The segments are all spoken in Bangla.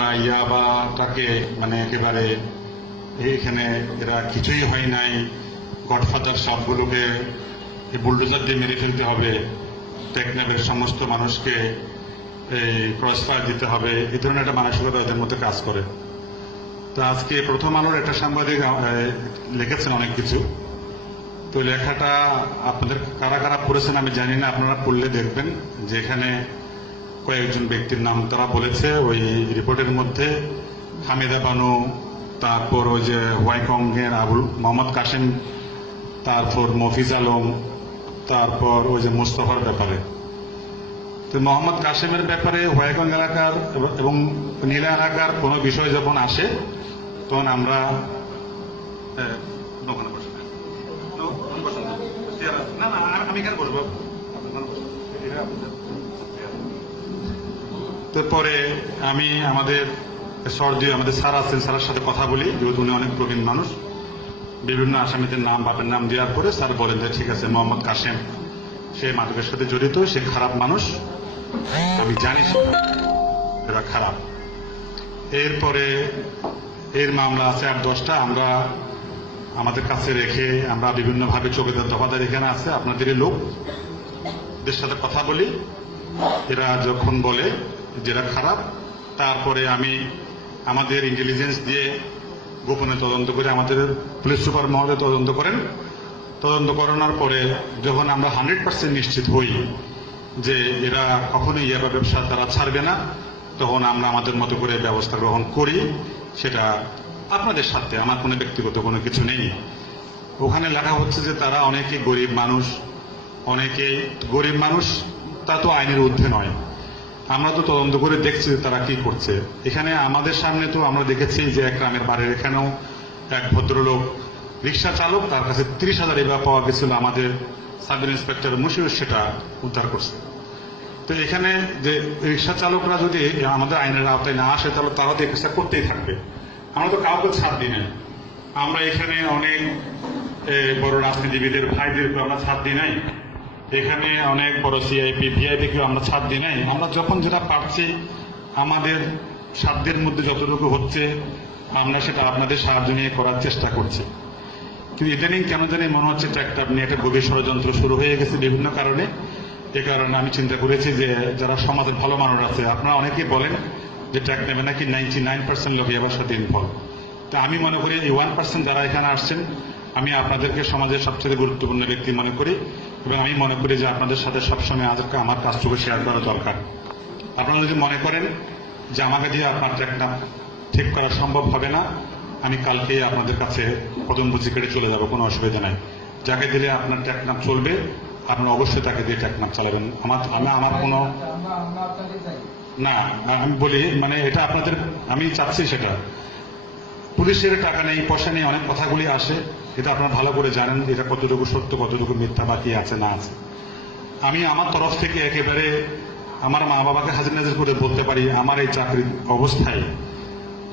তারা ইয়াবাটাকে মানে একেবারে এখানে এরা কিছুই হয় নাই। গডফাদার সবগুলোকে বুলডোজার দিয়ে মেরে ফেলতে হবে। টেকনাফের সমস্ত মানুষকে এই ক্রসফায়ার দিতে হবে। এই ধরনের একটা মানসিকতা এদের মধ্যে কাজ করে। তো আজকে প্রথম আলোর একটা সাংবাদিক লিখেছেন অনেক কিছু। তো লেখাটা আপনাদের কারা কারা পড়েছেন আমি জানি না, আপনারা পড়লে দেখবেন যে এখানে কয়েকজন ব্যক্তির নাম তারা বলেছে, ওই রিপোর্টের মধ্যে হামিদা বানু, তারপর ওই যে হোয়াইকংয়ের আবুল মোহাম্মদ কাসেম, তারপর মফিজ আলম, তারপর ওই যে মুস্তফার ব্যাপারে। তো মোহাম্মদ কাসেমের ব্যাপারে হোয়াইকং এলাকার এবং- নীলা এলাকার কোনো বিষয় যখন আসে, তখন আমরা কোন আমি- এখানে বসবো আপনি ওখানে বসুন। এটা আপনাদের চেয়ার। তারপরে আমি আমাদের সর্দি আমাদের স্যার আছেন, স্যারের সাথে কথা বলি। যেহেতু উনি অনেক প্রবীণ মানুষ। বিভিন্ন আসামিদের নাম, বাপের নাম দেওয়ার পরে স্যার বলেন যে, ঠিক আছে, মোহাম্মদ কাসেম সে মাদকের সাথে জড়িত, সে খারাপ মানুষ। আমি জানি এরা খারাপ। এরপরে এর মামলা আছে আর দশটা। আমরা আমাদের কাছে রেখে আমরা বিভিন্নভাবে চোখে দফাদার এখানে আছে। আপনাদেরই লোক। এদের সাথে কথা বলি। এরা যখন বলে যেটা খারাপ, তারপরে আমি আমাদের ইন্টেলিজেন্স দিয়ে গোপনে তদন্ত করে আমাদের পুলিশ সুপার মহোদয় তদন্ত করেন। তদন্ত করানোর পরে যখন আমরা হান্ড্রেড পার্সেন্ট নিশ্চিত হই যে এরা কখনোই ইয়াবা ব্যবসা তারা ছাড়বে না, তখন আমরা আমাদের মতো করে ব্যবস্থা গ্রহণ করি। সেটা আপনাদের সাথে আমার কোনো ব্যক্তিগত কোনো কিছু নেই। ওখানে লেখা হচ্ছে যে তারা অনেকে গরিব মানুষ অনেকেই গরিব মানুষ, তা তো আইনের ঊর্ধ্বে নয়। আমরা তো তদন্ত করে দেখছি তারা কি করছে। এখানে আমাদের সামনে তো আমরা দেখেছি যে এক গ্রামের বাড়ির এখানেও এক ভদ্রলোক রিক্সা চালক, তার কাছে তিরিশ হাজার এবার পাওয়া গেছিল আমাদের সাব ইন্সপেক্টর মুশির সেটা উদ্ধার করছে। তো এখানে যে রিক্সা চালকরা যদি আমাদের আইনের আওতায় না আসে, তাহলে তারা তো কাজটা করতেই থাকবে। আমরা তো কাউকে ছাড় দিই না আমরা এখানে অনেক বড় রাজনীতিবিদের ভাইদেরকে আমরা ছাড় দিই নাই। এখানে অনেক বড় সিআইপি ভিআইপিকেও আমরা ছাড় দিই নাই। আমরা যখন যেটা পারছি, আমাদের সাধ্যের মধ্যে যতটুকু হচ্ছে, আমরা সেটা আপনাদের সাহায্য নিয়ে করার চেষ্টা করছি। কিন্তু ইদানিং কেন জানি মনে হচ্ছে ট্র্যাক্টর নিয়ে একটা গভীর ষড়যন্ত্র শুরু হয়ে গেছে বিভিন্ন কারণে। এ কারণে আমি চিন্তা করেছি যে যারা সমাজের ভালো মানুষ আছে, আপনারা অনেকেই বলেন যে ট্র্যাক নেবে নাকি নাইনটি নাইন পার্সেন্ট লোক এবার সাথে ইনভলভ তো আমি মনে করি এই ওয়ান পার্সেন্ট যারা এখানে আসছেন, আমি আপনাদেরকে সমাজের সবচেয়ে গুরুত্বপূর্ণ ব্যক্তি মনে করি। এবং আমি মনে করি যে আপনাদের সাথে সবসময় আজকে আমার কাজটুকু শেয়ার করা দরকার। আপনারা যদি মনে করেন যে আমাকে দিয়ে আপনার ট্র্যাকটা ঠিক করা সম্ভব হবে না, আমি কালকেই আপনাদের কাছে প্রথম বুঝি কেটে চলে যাব, কোনো অসুবিধা নাই। যাকে দিলে আপনার ট্র্যাকনাম চলবে, আপনারা অবশ্যই তাকে দিয়ে ট্র্যাকনাম চালাবেন। আমার আমি আমার কোনো না, আমি বলি মানে এটা আপনাদের আমি চাচ্ছি সেটা। পুলিশের টাকা নেই, পয়সা নেই, অনেক কথাগুলি আসে। এটা আপনারা ভালো করে জানেন এটা কতটুকু সত্য, কতটুকু মিথ্যা বাকি আছে, না আছে। আমি আমার তরফ থেকে একেবারে আমার মা বাবাকে হাজির নাজির করে বলতে পারি, আমার এই চাকরির অবস্থায়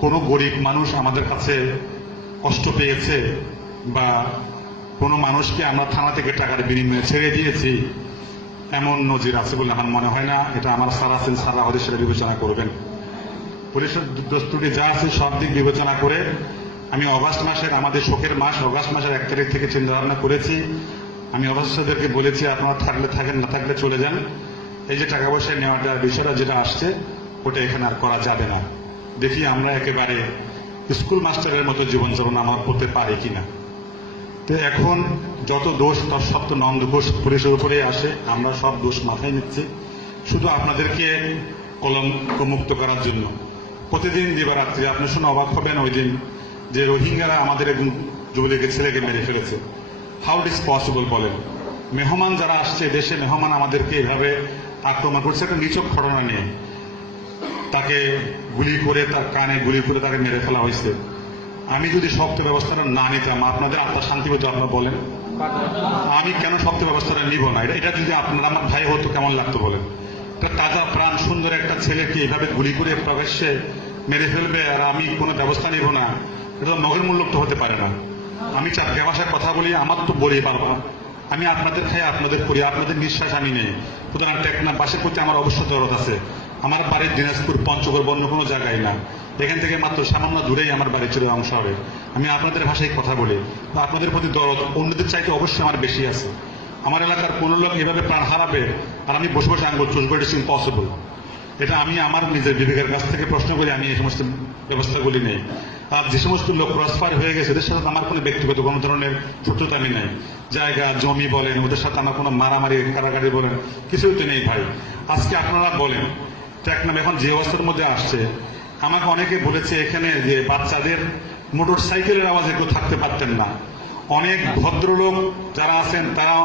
কোনো গরিব মানুষ আমাদের কাছে কষ্ট পেয়েছে বা কোনো মানুষকে আমরা থানা থেকে টাকার বিনিময়ে ছেড়ে দিয়েছি, এমন নজির আছে বলে আমার মনে হয় না। এটা আমার স্যার আছেন স্যাররা হয়তো সেটা বিবেচনা করবেন। পুলিশের দস্তুটি যা আছে সব দিক বিবেচনা করে আমি অগাস্ট মাসের, আমাদের শোকের মাস, অগাস্ট মাসের এক তারিখ থেকে চিন্তা ভাবনা করেছি। আমি অবস্থাদেরকে বলেছি, আপনারা থাকলে থাকেন, না থাকলে চলে যান। এই যে টাকা পয়সা নেওয়াটা বিষয়টা যেটা আসছে, ওটা এখানে আর করা যাবে না। দেখি আমরা একেবারে স্কুল মাস্টারের মতো জীবনযাপন আমরা করতে পারি কিনা। তো এখন যত দোষ, তার সব তো নন্দ ঘোষ পুলিশের উপরেই আসে, আমরা সব দোষ মাথায় নিচ্ছি। শুধু আপনাদেরকে কলঙ্ক মুক্ত করার জন্য। প্রতিদিন দিবারাত্রি, আপনি শুনে অবাক হবেন ওই দিন যে রোহিঙ্গারা আমাদের একজন যুবলীগের ছেলেকে মেরে ফেলেছে। হাউ ইট ইস পসিবল বলেন। মেহমান যারা আসছে, দেশে মেহমান আমাদেরকে এভাবে আক্রমণ করছে, একটা নিচক ঘটনা নিয়ে। তাকে গুলি করে, তার কানে গুলি করে তাকে মেরে ফেলা হয়েছে। আমি যদি শক্ত ব্যবস্থাটা না নিতাম, আপনাদের আত্মা শান্তি পেতে আপনারা বলেন? আমি কেন শক্ত ব্যবস্থাটা নিব না? এটা এটা যদি আপনারা, আমার ভাই হতো, কেমন লাগতো বলেন? একটা তাজা, প্রাণ, সুন্দর একটা ছেলেকে এভাবে গুলি করে প্রকাশ্যে মেরে ফেলবে, আর আমি কোনো ব্যবস্থা নিব না। এটা মগের মূল্য তো হতে পারে না। আমি চারটে ভাষায় কথা বলি, আমার তো বলি বারবার আমি আপনাদের খাই আপনাদের করি, আপনাদের নিঃশ্বাস আমি নেই। সুতরাং টেকনা বাসের প্রতি আমার অবশ্য দরদ আছে। আমার বাড়ির দিনাজপুর পঞ্চগড় অন্য কোনো জায়গায় না। এখান থেকে মাত্র সামান্য দূরেই আমার বাড়ি ছিল অংশ হবে। আমি আপনাদের ভাষায় কথা বলি। তো আপনাদের প্রতি দরদ অন্যদের চাইতে অবশ্যই আমার বেশি আছে। আমার এলাকার কোনো লোক এভাবে প্রাণ হারাবে আর আমি বসে বসে আঙ্গুল চুষবো ইটস ইম্পসিবল এটা আমি আমার নিজের বিবেকের কাছ থেকে প্রশ্ন করি, আমি এই সমস্ত ব্যবস্থাগুলি নেই। আর যে সমস্ত লোক ক্রসফায়ার হয়ে গেছে, ওদের সাথে আমার কোনো ব্যক্তিগত কোনো ধরনের শত্রুতা আমি নাই। জায়গা, জমি বলেন, ওদের সাথে আমার কোনো মারামারি, কারাগারি বলেন, কিছুই তো নেই ভাই। আজকে আপনারা বলেন, টেকনাম এখন যে অবস্থার মধ্যে আসছে, আমাকে অনেকে বলেছে এখানে যে বাচ্চাদের মোটর সাইকেলের আওয়াজে কেউ থাকতে পারতেন না। অনেক ভদ্রলোক যারা আছেন তারা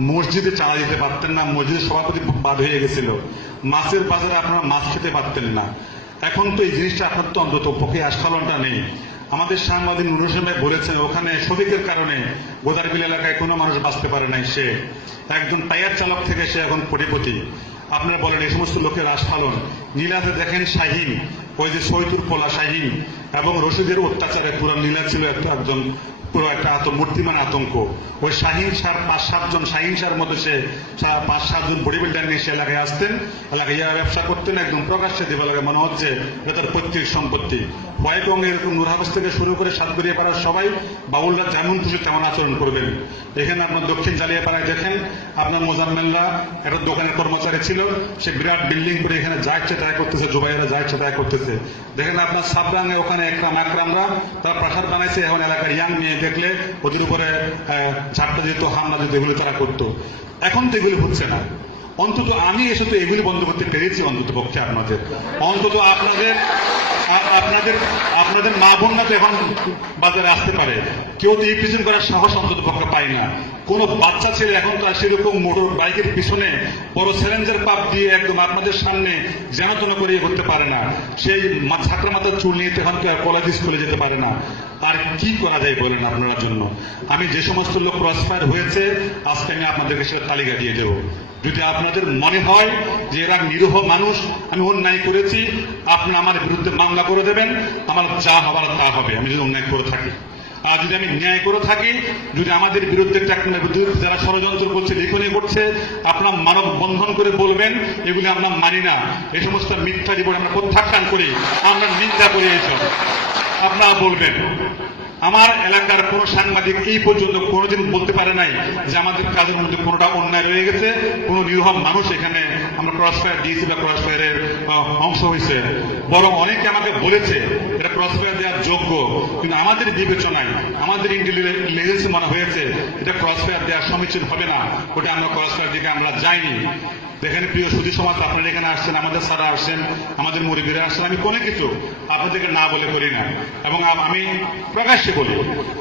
মসজিদে চাঁদা দিতে পারতেন না, মসজিদের সভাপতি বাদ হয়ে গেছিল। মাছের বাজারে আপনারা মাছ খেতে পারতেন না। এখন তো এই জিনিসটা এখন তো অন্তত পক্ষে আস্ফালনটা নেই। আমাদের সাংবাদিক নুরুসেন ভাই বলেছেন, ওখানে শ্রমিকের কারণে গোদারবিল এলাকায় কোনো মানুষ বাঁচতে পারে নাই। সে একজন টায়ার চালক থেকে সে এখন কোটিপতি। আপনারা বলেন এই সমস্ত লোকের আস্ফালন নীলাতে দেখেন শাহিন, ওই যে সৈতুর পোলা শাহিন এবং রশিদের অত্যাচারে পুরো নীলা ছিল একটা একজন, পুরো একটা আত মূর্তিমান আতঙ্ক। ওই শাহিন সার পাঁচ, সাতজন, শাহিন সার মধ্যে সে পাঁচ, সাতজন বডি বিল্ডার নিয়ে সে এলাকায় আসতেন। এলাকায় ইয়া ব্যবসা করতেন, একদম প্রকাশ্যে দেব এলাকায় মনে হচ্ছে তার পৈতৃক সম্পত্তি। হোয়াইটং এরকম নুরহাবস থেকে শুরু করে সাতগড়িয়া পাড়ার সবাই বাউলরা যেমন খুশি তেমন আচরণ করবেন। এখানে আপনার দক্ষিণ জালিয়া পাড়ায় দেখেন, আপনার মোজাম্মেল্লা একটা দোকানের কর্মচারী ছিল, সে বিরাট বিল্ডিং করে এখানে যা ইচ্ছে তাই করতেছে, জুবাইরা যাচ্ছে তাই করতেছে। দেখেন আপনার সাবরাঙে ওখানে একরাম, একরামরা, তারা প্রাসাদ বানাইছে এখন এলাকার ইয়াং মেয়ে দেখলে, ওদের উপরে ঝাপটা দিত, হামলা দিত, এগুলো তারা করতো। এখন তো এগুলো হচ্ছে না। অন্তত আমি এসে তো এগুলি বন্ধ করতে পেরেছি অন্তত পক্ষে আপনাদের। অন্তত আপনাদের আপনাদের আপনাদের মা বোনরা তো এখন বাজারে আসতে পারে। কেউ তো এই করার সাহস অন্তত পক্ষে পায় না। কোনো বাচ্চা ছেলে এখন তো সেরকম মোটর বাইকের পিছনে বড় চ্যালেঞ্জের পাপ দিয়ে একদম আপনাদের সামনে যেন তেন করে করতে পারে না। সেই ছাত্র মাথার চুল নিয়ে তো এখন তো কলেজ স্কুলে যেতে পারে না। আর কি করা যায় বলেন আপনার জন্য। আমি যে সমস্ত লোক ক্রসফায়ার হয়েছে, আজকে আমি আপনাদেরকে সেটা তালিকা দিয়ে দেবো। যদি আপনাদের মনে হয় যে এরা নিরীহ মানুষ, আমি অন্যায় করেছি, আপনি আমার বিরুদ্ধে মামলা করে দেবেন, আমার যা হবার তা হবে, আমি যদি অন্যায় করে থাকি। আর যদি আমি ন্যায় করে থাকি, যদি আমাদের বিরুদ্ধে যারা ষড়যন্ত্র করছে, লিখনি করছে, আপনার মানব বন্ধন করে বলবেন, এগুলি আমরা মানি না। এই সমস্ত মিথ্যা জীবন আমরা প্রত্যাখ্যান করি, আমরা নিন্দা করি এইসব। আপনারা বলবেন, আমার এলাকার কোন সাংবাদিক এই পর্যন্ত কোনোদিন বলতে পারে নাই যে আমাদের কাজের মধ্যে কোনোটা অন্যায় রয়ে গেছে, কোন নিরীহ মানুষ এখানে আমরা ক্রসফায়ার দিয়েছি বা ক্রসফায়ারের অংশ হয়েছে। বরং অনেকে আমাকে বলেছে, এটা ক্রসফায়ার দেওয়ার যোগ্য, কিন্তু আমাদের বিবেচনায়, আমাদের ইন্টেলিজেন্স মনে হয়েছে, এটা ক্রসফায়ার দেওয়ার সমীচীন হবে না, ওটা আমরা ক্রসফায়ার দিকে আমরা যাইনি। দেখেন প্রিয় সুধী সমাজ, আপনারা এখানে আসছেন, আমাদের স্যারা আসছেন, আমাদের মুরব্বীরা আসছেন, আমি কোনো কিছু আপনাদেরকে না বলে করি না। এবং আমি প্রকাশ্যে বলি,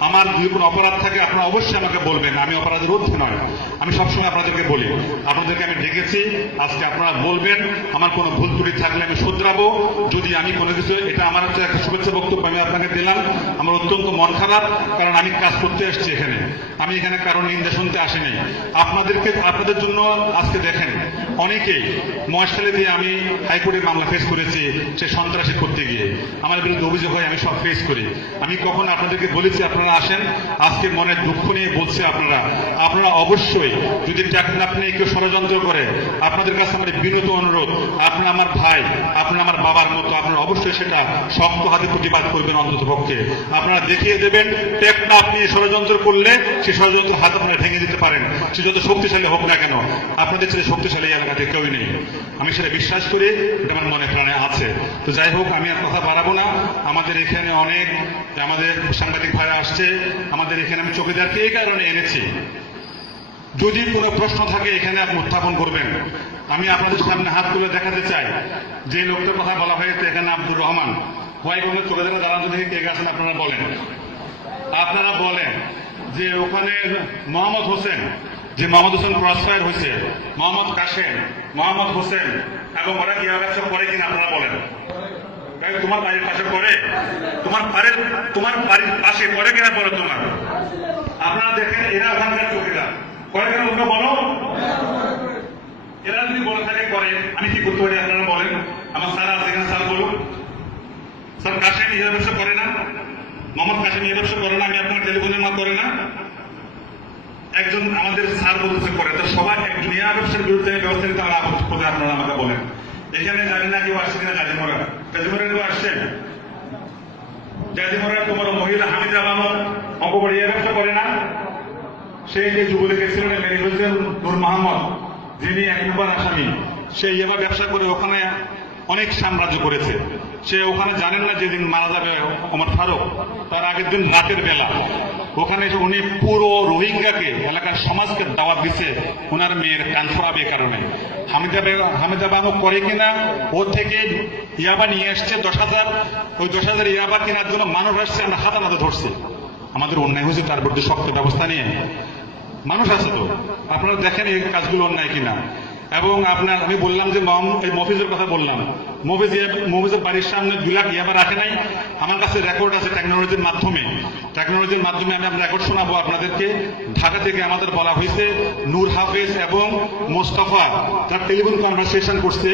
আমার যদি কোনো অপরাধ থাকে, আপনারা অবশ্যই আমাকে বলবেন। আমি অপরাধের ঊর্ধ্বে নয়। আমি সবসময় আপনাদেরকে বলি, আপনাদেরকে আমি ডেকেছি, আজকে আপনারা বলবেন, আমার কোনো ভুল ত্রুটি থাকলে আমি শুধরাবো। যদি আমি কোনো কিছু, এটা আমার হচ্ছে একটা শুভেচ্ছা বক্তব্য, আমি আপনাকে দিলাম। আমার অত্যন্ত মন খারাপ, কারণ আমি কাজ করতে এসেছি এখানে। আমি এখানে কারণ নিন্দা শুনতে আসিনি। আপনাদেরকে, আপনাদের জন্য আজকে দেখেন অনেকেই মহেশখালী দিয়ে আমি হাইকোর্টে মামলা ফেস করেছি সে সন্ত্রাসী করতে গিয়ে। আমার বিরুদ্ধে অভিযোগ হয়, আমি সব ফেস করি। আমি কখন আপনাদেরকে বলেছি, আপনারা আসেন। আজকে মনে দুঃখ নিয়ে বলছে আপনারা। আপনারা অবশ্যই যদি টেকনাফ নিয়ে কেউ ষড়যন্ত্র করে, আপনাদের কাছে আমার বিনত অনুরোধ, আপনারা আমার ভাই, আপনারা আমার বাবার মতো, আপনারা অবশ্যই সেটা শক্ত হাতে প্রতিবাদ করবেন অন্তত পক্ষে। আপনারা দেখিয়ে দেবেন টেকনাফ নিয়ে ষড়যন্ত্র করলে সে ষড়যন্ত্র হাত আপনারা ভেঙে দিতে পারেন। সে যত শক্তিশালী হোক না কেন, আপনাদের ছেলে শক্তিশালী এলাকাতে কেউই নেই। আমি সেটা বিশ্বাস করি, এটা আমার মনে প্রাণে আছে। তো যাই হোক, আমি আর কথা বাড়াবো না। আমাদের এখানে অনেক, আমাদের সাংবাদিক ভাইরা আসছে। আমাদের এখানে আমি চোখেদারকে এই কারণে এনেছি। যদি কোনো প্রশ্ন থাকে, এখানে আপনি উত্থাপন করবেন। আমি আপনাদের সামনে হাত তুলে দেখাতে চাই। যে লোকটার কথা বলা হয়েছে, এখানে আব্দুর রহমান। হোয়াইগঞ্জের চলে যারা দাঁড়ান যদি কে গেছেন আপনারা বলেন। আপনারা বলেন যে ওখানে মোহাম্মদ হোসেন যে মোহাম্মদ হোসেন ক্রসফায়ার হয়েছে, মোহাম্মদ কাশেম, মোহাম্মদ হোসেন এবং ওরা কি ব্যবসা করে কিনা আপনারা বলেন। তোমার বাড়ির পাশে করে তোমার বাড়ির তোমার বাড়ির পাশে করে কিনা পরে তোমার? আপনারা দেখেন, এরা ওখানকার চৌকিদার করে কেন ওটা বলো? এরা যদি বলে থাকে করে আমি কি করতে পারি আপনারা বলেন? আমার স্যার আছে এখানে, স্যার বলুন। স্যার কাশেম ইয়ে ব্যবসা করে না? মোহাম্মদ কাশেম ইয়ে ব্যবসা করে না, আমি আপনার টেলিফোনের মা করে না? একজন আমাদের স্যার বলতেছে করে তো সবাই একজন ইয়া ব্যবসার বিরুদ্ধে ব্যবস্থা নিতে হবে, আপত্তি আপনারা আমাকে বলেন। এখানে জানি না কেউ আসছে কিনা গাজীমরা গাজীমরা কেউ আসছেন গাজীমরা তোমার মহিলা হামিদা মামুন অঙ্কবাড়ি ইয়া ব্যবসা করে না? সেই যে যুবলীগের ছিলেন মেরে ফেলছেন নূর মোহাম্মদ যিনি এক নম্বর আসামি। সে এবার ব্যবসা করে ওখানে অনেক সাম্রাজ্য করেছে। সে ওখানে জানেন না যেদিন মারা যাবে ওমর ফারুক, তার আগের দিন রাতের বেলা। ওখানে উনি পুরো রোহিঙ্গাকে, এলাকার সমাজকে দাওয়াত দিছে ওনার মেয়ের কান এই কারণে। হামিদা হামিদা বাবু করে কিনা, ও থেকে ইয়াবা নিয়ে আসছে দশ হাজার। ওই দশ হাজার ইয়াবা কেনার জন্য মানুষ আসছে, আমরা হাতে নাতে ধরছি। আমাদের অন্যায় হয়েছে, তার বিরুদ্ধে শক্ত ব্যবস্থা নিয়ে। মানুষ আছে তো। আপনারা দেখেন এই কাজগুলো অন্যায় কিনা। এবং আপনার, আমি বললাম যে এই মফিজের কথা বললাম। মফিজ মফিজের বাড়ির সামনে দু লাখ ইয়াবা রাখে নাই। আমার কাছে রেকর্ড আছে টেকনোলজির মাধ্যমে। টেকনোলজির মাধ্যমে আমি রেকর্ড শোনাবো আপনাদেরকে। ঢাকা থেকে আমাদের বলা হয়েছে, নূর হাফেজ এবং মোস্তফা। তার টেলিফোন কনভারসেশন করছে,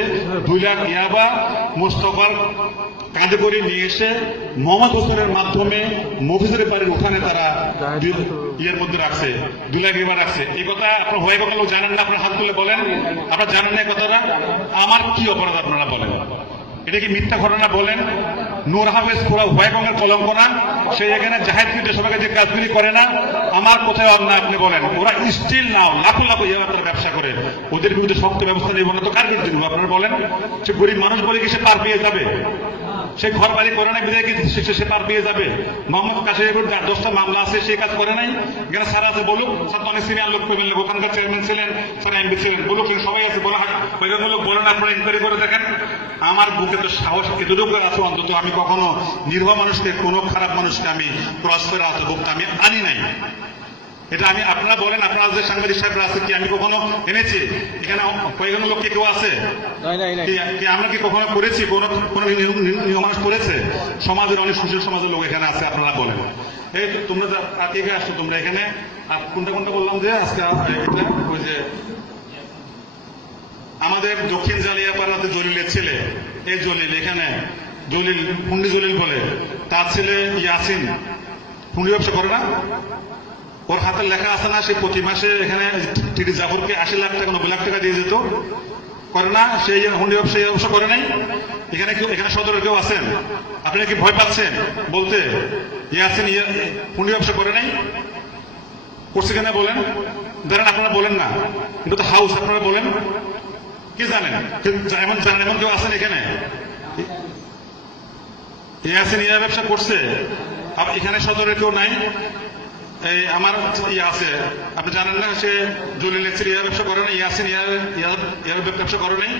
দুই লাখ ইয়াবা মোস্তফার কাঁধে করে নিয়ে এসে মোহাম্মদ হোসেনের মাধ্যমে মফিজের বাড়ির ওখানে তারা ইয়ের মধ্যে রাখছে লাখ রাখছে। এই কথা আপনার হয়ে লোক জানেন না, আপনার হাত তুলে বলেন। আপনারা জানেন না কথাটা? আমার কি অপরাধ আপনারা বলেন? এটা কি মিথ্যা ঘটনা বলেন? নূর হাফেজ পুরা হোয়াইকঙ্গের কলঙ্ক না? সে এখানে জাহেদ পিঠে সবাইকে যে কাজগুলি করে না, আমার কোথায় অন্যায় আপনি বলেন? ওরা স্টিল নাও লাখো লাখো ইয়াবা তারা ব্যবসা করে। ওদের বিরুদ্ধে শক্ত ব্যবস্থা নেব না তো কার বিরুদ্ধে নেব? আপনারা বলেন? সে গরিব মানুষ বলে কি সে পার পেয়ে যাবে? সে ঘর বাড়ি করে নাই, বিদায় কি সে পার পেয়ে যাবে। মোহাম্মদ কাশের বিরুদ্ধে দশটা মামলা আছে, সে কাজ করে নাই। এখানে স্যার আছে বলুক, স্যার তো অনেক সিনিয়র লোক পেলেন ওখানকার চেয়ারম্যান ছিলেন, স্যার এমপি ছিলেন, বলুক সবাই আছে, বলা হয়। লোক বলেন, আপনারা ইনকোয়ারি করে দেখেন। আমার বুকে তো সাহস এতটুকু আছে, অন্তত আমি কখনো নির্ভর মানুষকে, কোনো খারাপ মানুষকে আমি ক্রস করে আত্মভুক্ত আমি আনি নাই। এটা আমি আপনারা বলেন আপনারা যে সাংবাদিক সাহেবরা আছে কি আমি কখনো এনেছি? এখানে কয়েকজন লোক কি কেউ আছে? কি- আমরা কি কখনো করেছি? কোনো কোন মানুষ করেছে? সমাজের অনেক সুশীল সমাজের লোক এখানে আছে আপনারা বলেন। এই তোমরা কে কে আসছো তোমরা এখানে? আর কোনটা কোনটা বললাম যে আজকে ওই যে আমাদের দক্ষিণ জালিয়াপাড়াতে জলিলের ছেলে এই জলিল এখানে জলিল হুন্ডি জলিল বলে তার ছেলে ইয়াসিন হুন্ডি ব্যবসা করে না? ওর হাতে লেখা আছে না, সে প্রতি মাসে এখানে টিটি জাফরকে আশি লাখ টাকা, নব্বই লাখ টাকা দিয়ে যেত। করে না সেই হুন্ডি ব্যবসা এই ব্যবসা করে নাই। এখানে কেউ এখানে সদরে কেউ আছেন? আপনারা কি ভয় পাচ্ছেন বলতে? ইয়ে আছেন ইয়ে হুন্ডি ব্যবসা করে নাই? করছে কেন বলেন? ধরেন আপনারা বলেন না। এটা তো হাউস, আপনারা বলেন। কি জানেন? এমন জানেন, এমন কেউ আছেন এখানে? ইয়ে আছেন ইয়ে ব্যবসা করছে। এখানে সদরে কেউ নাই। এই আমার ইয়ে আছে। আপনি জানেন না, সে জলিল লেকচার ইয়ার ব্যবসা করে না ইয়াসিন ইয়ার ইয়ার ব্যবসা করে নাই।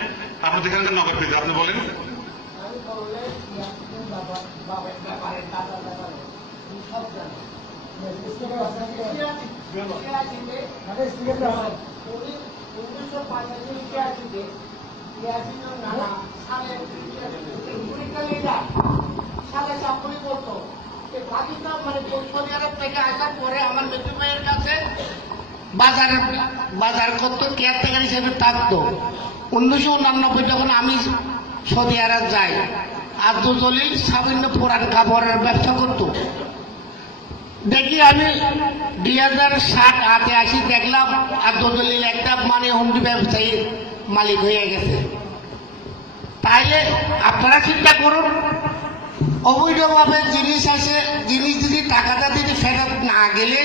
আপনাদের এখানকার নগর পেতে আপনি বলেন। চাকরি করতো। মানে বাজার বাজার করতো কেয়ারটেকার হিসেবে থাকতো। উনিশশো উনানব্বই যখন আমি সৌদি আরব যাই আব্দুল জলিল সামান্য পুরান কাপড়ের ব্যবসা করতো। দেখি আমি দুই হাজার সাত আটে আসি, দেখলাম আব্দুল জলিল একটা মানে হুন্ডি ব্যবসায়ী মালিক হয়ে গেছে। তাইলে আপনারা চিন্তা করুন অবৈধভাবে জিনিস আসে জিনিস যদি টাকাটা যদি ফেরত না গেলে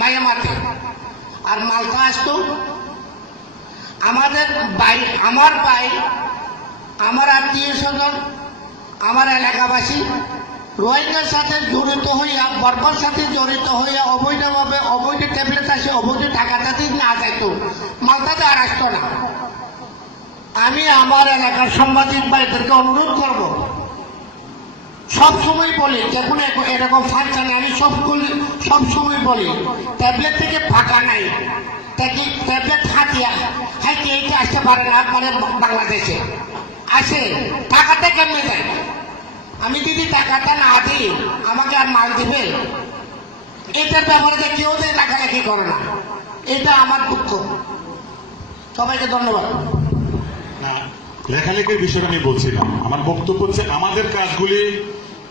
মায়ে মাতে আর মালটা আসতো। আমাদের ভাই আমার ভাই, আমার আত্মীয় স্বজন, আমার এলাকাবাসী রোহিঙ্গার সাথে জড়িত হইয়া, বর্বর সাথে জড়িত হইয়া অবৈধভাবে অবৈধ ট্যাবলেট আসে, অবৈধ টাকাটা যদি না যাইতো মালটাতে আর আসতো না। আমি আমার এলাকার সাংবাদিক ভাইদেরকে অনুরোধ করব সব সময় বলি যখন এরকম ফাংশনে, আমি সব সব সময় বলি, ট্যাবলেট থেকে ফাঁকা নাই। তাকে ট্যাবলেট হাতিয়া, হাইতে এইটা আসতে পারে না মানে বাংলাদেশে। আসে, টাকাটা কেমনে দেয়? আমি যদি টাকাটা না দিই, আমাকে আর মাল দিবে? এটার ব্যাপারে যে কেউ যে লেখালেখি করে না, এটা আমার দুঃখ। সবাইকে ধন্যবাদ। লেখালেখির বিষয়টা আমি বলছিলাম। আমার বক্তব্য হচ্ছে, আমাদের কাজগুলি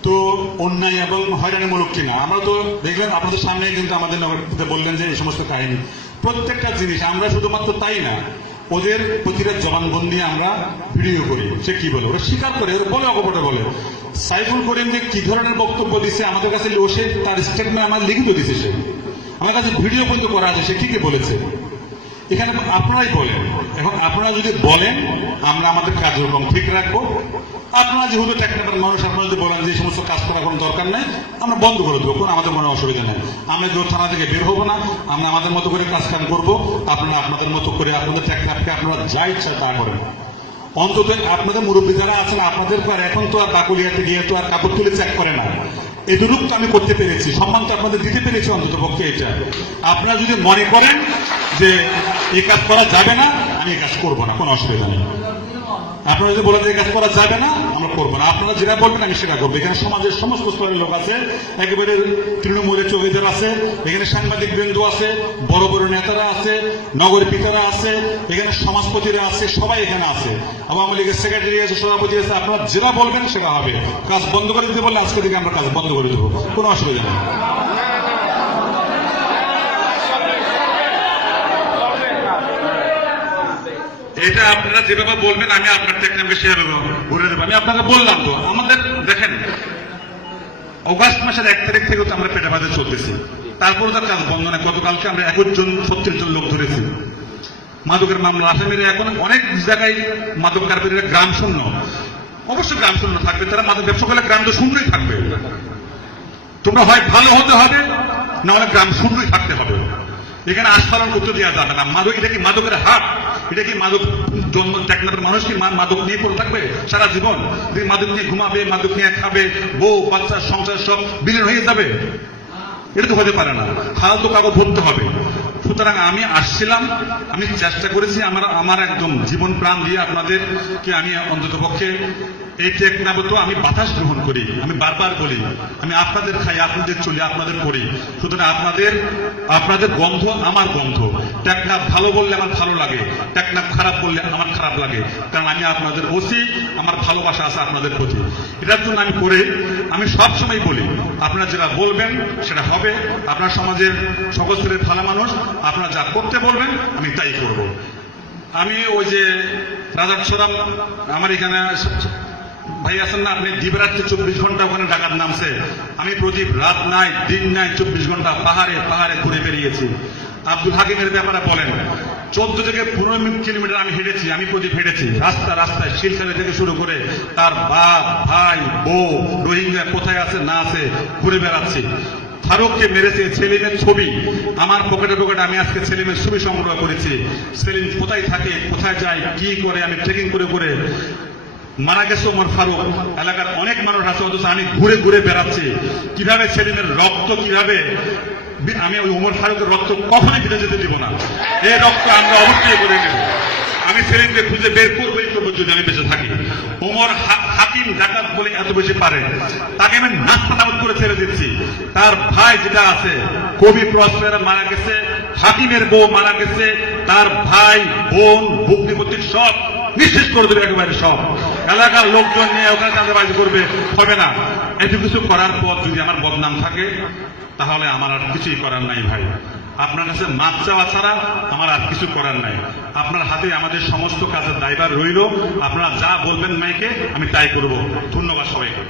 তো অন্যায় এবং হয়রানিমূলক কিনা? আমরা তো দেখলেন আপনাদের সামনে কিন্তু আমাদের নগরীতে বললেন যে এই সমস্ত কাহিনী। প্রত্যেকটা জিনিস, আমরা শুধুমাত্র তাই না, ওদের প্রতিটা জবানবন্দি আমরা ভিডিও করি। সে কি বলে? ওরা স্বীকার করে বলে, অকপটে বলে। সাইফুল করিম যে কি ধরনের বক্তব্য দিচ্ছে আমাদের কাছে ও সে তার স্টেটমেন্ট আমার লিখিত দিছে সে। আমার কাছে ভিডিও পর্যন্ত করা আছে, সে কি বলেছে। এখানে আপনারাই বলেন। এখন আপনারা যদি বলেন, আমরা আমাদের কার্যক্রম ঠিক রাখব। আপনারা যেহেতু টেকনিক্যাল মানুষ, আপনারা যদি বলেন যে কাজ করার কোনো দরকার নেই। আমরা বন্ধ করে দেবো, কোনো আমাদের মনে অসুবিধা নেই। আমরা কেউ থানা থেকে বের হব না, আমরা আমাদের মতো করে কাজ কাম করব। আপনারা আপনাদের মতো করে আপনাদের টেকনাফকে আপনারা যা ইচ্ছা তা করেন। অন্তত আপনাদের মুরব্বী যারা আছেন, আপনাদের আর এখন তো আর কাকুলিয়াতে গিয়ে তো আর কাপড় তুলে চেক করে না। এটুকু তো আমি করতে পেরেছি, সম্মান তো আপনাদের দিতে পেরেছি অন্তত পক্ষে এটা। আপনারা যদি মনে করেন যে এই কাজ করা যাবে না, আমি এই কাজ করব না, কোনো অসুবিধা নেই। আপনারা যদি বলেন যে কাজ করা যাবে না, আমরা করব না। আপনারা যেটা বলবেন, আমি সেটা করব। এখানে সমাজের সমস্ত স্তরের লোক আছে, একেবারে তৃণমূলের চৌকিদার আছে, এখানে সাংবাদিক বৃন্দ আছে, বড় বড় নেতারা আছে, নগর পিতারা আছে, এখানে সমাজপতিরা আছে, সবাই এখানে আছে। আওয়ামী লীগের সেক্রেটারি আছে, সভাপতি আছে, আপনারা যেটা বলবেন সেটা হবে। কাজ বন্ধ করে দিতে বললে আজকে থেকে আমরা কাজ বন্ধ করে দেবো। কোনো অসুবিধা নেই। এটা আপনারা যেভাবে বলবেন, আমি আপনার টেকনামকে সেভাবে ঘুরে দেবো। আমি আপনাকে বললাম তো, আমাদের দেখেন, অগাস্ট মাসের এক তারিখ থেকে তো আমরা পেটে বাজে চলতেছি তারপরে তার কাজ বন্ধ নেই। গতকালকে আমরা একুশ জন, ছত্রিশ জন লোক ধরেছি। মাদকের মামলা আসামিরা এখন অনেক জায়গায় মাদক কারবারিরা গ্রাম শূন্য। অবশ্যই গ্রাম শূন্য থাকবে, তারা মাদক ব্যবসা করলে গ্রাম তো শূন্যই থাকবে। তোমরা হয় ভালো হতে হবে, না হলে গ্রাম শূন্যই থাকতে হবে। এখানে আস্ফালন করতে দেওয়া যাবে না। মাদক এটা কি মাদকের হাট এটা কি মাদক জন্ম, টেকনাফের মানুষ কি মাদক নিয়ে পড়ে থাকবে সারা জীবন? মাদক নিয়ে ঘুমাবে, মাদক নিয়ে খাবে, বউ, বাচ্চা, সংসার সব বিলীন হয়ে যাবে? এটা তো হতে পারে না। হাল তো কাগজ ভরতে হবে। সুতরাং আমি আসছিলাম, আমি চেষ্টা করেছি আমার আমার একদম জীবন প্রাণ দিয়ে আপনাদেরকে আমি অন্তত পক্ষে এই টেকনাফ তো আমি বাতাস গ্রহণ করি, আমি বারবার বলি, আমি আপনাদের খাই, আপনাদের চলি, আপনাদের করি। সুতরাং আপনাদের আপনাদের গন্ধ আমার গন্ধ। টেকনাফ ভালো বললে আমার ভালো লাগে, টেকনাফ খারাপ বললে আমার খারাপ লাগে, কারণ আমি আপনাদের ওসি, আমার ভালোবাসা আছে আপনাদের প্রতি। এটার জন্য আমি করে, আমি সব সময় বলি, আপনারা যেটা বলবেন, সেটা হবে। আপনার সমাজের সকল ভালো মানুষ, আপনারা যা করতে বলবেন, আমি তাই করব। আমি ওই যে রাজাক্ষরাম আমার এখানে ভাই আছেন না, আপনি দিবরাত্রি চব্বিশ ঘণ্টা ওখানে ডাকাত নামছে। আমি প্রদীপ রাত নাই, দিন নাই, চব্বিশ ঘণ্টা পাহাড়ে পাহাড়ে ঘুরে বেরিয়েছি। আব্দুল হাকিমের ব্যাপারে বলেন, চোদ্দ থেকে পনেরো কিলোমিটার আমি হেঁটেছি, আমি প্রদীপ হেঁটেছি। রাস্তা, রাস্তায় শিলখালি থেকে শুরু করে তার বাপ, ভাই, বউ, রোহিঙ্গা কোথায় আছে, না আছে, ঘুরে বেড়াচ্ছি। ফারুককে মেরেছে সেলিমের ছবি। আমার পকেটে পকেটে আমি আজকে সেলিমের ছবি সংগ্রহ করেছি। সেলিম কোথায় থাকে, কোথায় যায়, কি করে, আমি ট্রেকিং করে করে মারা গেছে ওমর ফারুক। এলাকার অনেক মানুষ আছে, অথচ আমি ঘুরে ঘুরে বেড়াচ্ছি। কীভাবে সেলিমের রক্ত, কীভাবে আমি ওই ওমর ফারুকের রক্ত কখনোই ফিরে যেতে দিব না। এই রক্ত আমরা অবশ্যই করে নেব। আমি সেলিমকে খুঁজে বের করবোই করব যদি আমি বেঁচে থাকি। ওমর হাকিম ডাকাত বলে এত বেশি পারে। তাকে আমি নাস্তানাবুদ করে ছেড়ে দিচ্ছি। তার ভাই যেটা আছে, কবি প্রসপের মারা গেছে, হাকিমের বউ মারা গেছে, তার ভাই, বোন, ভগ্নিপতি সব নিঃশেষ করে দেবে, একেবারে সব। এলাকার লোকজন নিয়ে ওখানে চাঁদাবাজি করবে, হবে না। এত কিছু করার পর যদি আমার বদনাম থাকে, তাহলে আমার আর কিছুই করার নাই ভাই। আপনার কাছে মাপ চাওয়া ছাড়া আমার আর কিছু করার নাই। আপনার হাতে আমাদের সমস্ত কাজের দায়ভার রইল। আপনারা যা বলবেন মাইকে আমি তাই করব। ধন্যবাদ সবাইকে।